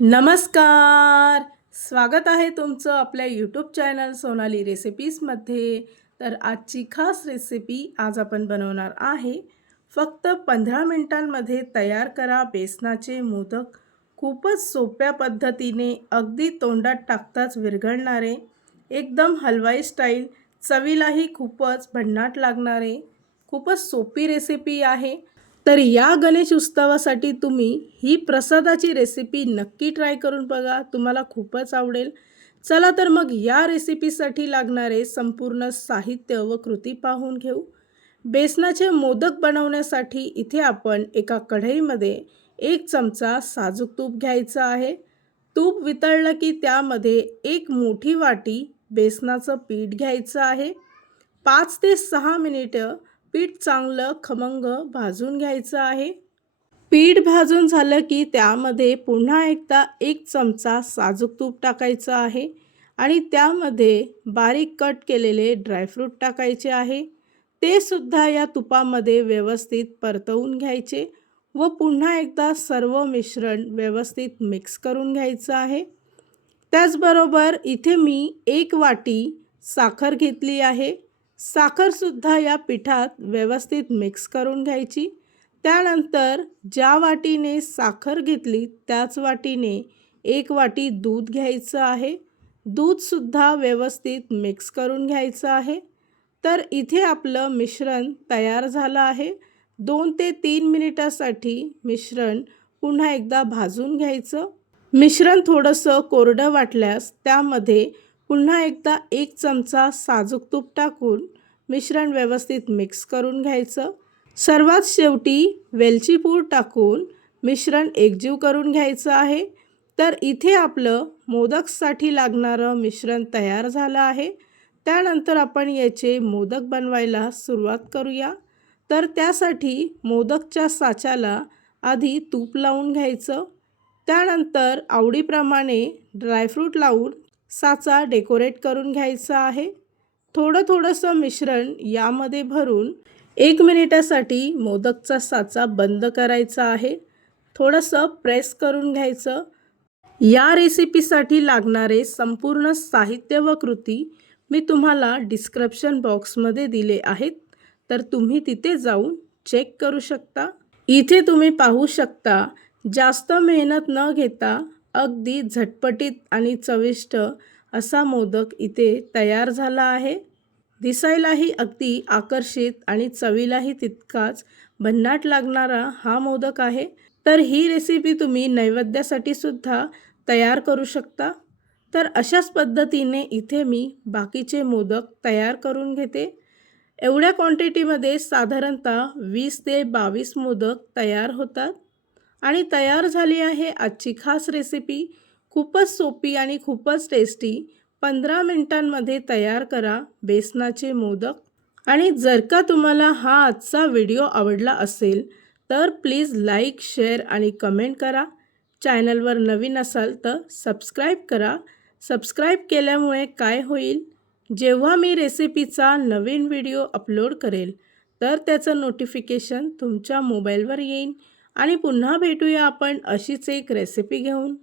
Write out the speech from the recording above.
नमस्कार! स्वागत आहे तुमचं आपल्या यूट्यूब चॅनल सोनाली रेसिपीजमध्ये तर आजची खास रेसिपी आज आपण बनवणार आहे. फक्त पंधरा मिनटांमध्ये तयार करा बेसनाचे मोदक. खूपच सोप्या पद्धतीने अगदी तोंडात टाकताच विरघळणारे. एकदम हलवाई स्टाईल चवीलाही खूपच भन्नाट लागणारे. खूपच सोपी रेसिपी आहे. तर या गणेश उत्सवासाठी तुम्ही ही प्रसादाची रेसिपी नक्की ट्राय करून बघा. तुम्हाला खूपच आवडेल. चला तर मग या रेसिपीसाठी लागणारे संपूर्ण साहित्य व कृती पाहून घेऊ. बेसनाचे मोदक बनवण्यासाठी इथे आपण एका कढईमध्ये एक चमचा साजूक तूप घ्यायचं आहे. तूप वितळलं की त्यामध्ये एक मोठी वाटी बेसनाचं पीठ घ्यायचं आहे. पाच ते सहा मिनिटं पीठ चांगलं खमंग भाजून घ्यायचं आहे. पीठ भाजून झालं की त्यामध्ये पुन्हा एकदा एक चमचा साजूक तूप टाकायचं आहे आणि त्यामध्ये बारीक कट केलेले ड्रायफ्रूट टाकायचे आहे. ते सुद्धा या तुपामध्ये व्यवस्थित परतवून घ्यायचे व पुन्हा एकदा सर्व मिश्रण व्यवस्थित मिक्स करून घ्यायचं आहे. त्याचबरोबर इथे मी एक वाटी साखर घेतली आहे. साखरसुद्धा या पिठात व्यवस्थित मिक्स करून घ्यायची. त्यानंतर ज्या वाटीने साखर घेतली त्याच वाटीने एक वाटी दूध घ्यायचं आहे. दूधसुद्धा व्यवस्थित मिक्स करून घ्यायचं आहे. तर इथे आपलं मिश्रण तयार झालं आहे. दोन ते तीन मिनिटासाठी मिश्रण पुन्हा एकदा भाजून घ्यायचं. मिश्रण थोडंसं कोरडं वाटल्यास त्यामध्ये पुन्हा एकदा एक चमचा साजूक तूप टाकून मिश्रण व्यवस्थित मिक्स करून घ्यायचं. सर्वात शेवटी वेलची पूड टाकून मिश्रण एकजीव करून घ्यायचं आहे. तर इथे आपलं मोदकसाठी लागणारं मिश्रण तयार झालं आहे. त्यानंतर आपण याचे मोदक बनवायला सुरुवात करूया. तर त्यासाठी मोदकच्या साच्याला आधी तूप लावून घ्यायचं. त्यानंतर आवडीप्रमाणे ड्रायफ्रूट लावून साचा डेकोरेट करून घ्यायचा आहे. थोडं थोडंसं मिश्रण यामध्ये भरून एक मिनिटासाठी मोदकचा साचा बंद करायचा आहे. थोडंसं प्रेस करून घ्यायचं. या रेसिपीसाठी लागणारे संपूर्ण साहित्य व कृती मी तुम्हाला डिस्क्रिप्शन बॉक्समध्ये दिले आहेत. तर तुम्ही तिथे जाऊन चेक करू शकता. इथे तुम्ही पाहू शकता जास्त मेहनत न घेता अगदी झटपटीत आणि चविष्ट असा मोदक इथे तयार झाला आहे. दिसायलाही अगदी आकर्षित आणि चवीलाही तितकाच भन्नाट लागणारा हा मोदक आहे. तर ही रेसिपी तुम्ही नैवेद्यासाठी सुद्धा तयार करू शकता. तर अशाच पद्धतीने इथे मी बाकीचे मोदक तयार करून घेते. एवढ्या क्वांटिटीमध्ये साधारणतः वीस ते बावीस मोदक तयार होतात. आणि तयार झाली आहे आजची खास रेसिपी खूपच सोपी आणि खूपच टेस्टी पंधरा मिनटांमध्ये तयार करा बेसनाचे मोदक. आणि जर का तुम्हाला हा आजचा व्हिडिओ आवडला असेल तर प्लीज लाईक शेअर आणि कमेंट करा. चॅनलवर नवीन असाल तर सबस्क्राईब करा. सबस्क्राईब केल्यामुळे काय होईल? जेव्हा मी रेसिपीचा नवीन व्हिडिओ अपलोड करेल तर त्याचं नोटिफिकेशन तुमच्या मोबाईलवर येईल आणि पुन्हा भेटूया आपण अशीच एक रेसिपी घेऊन.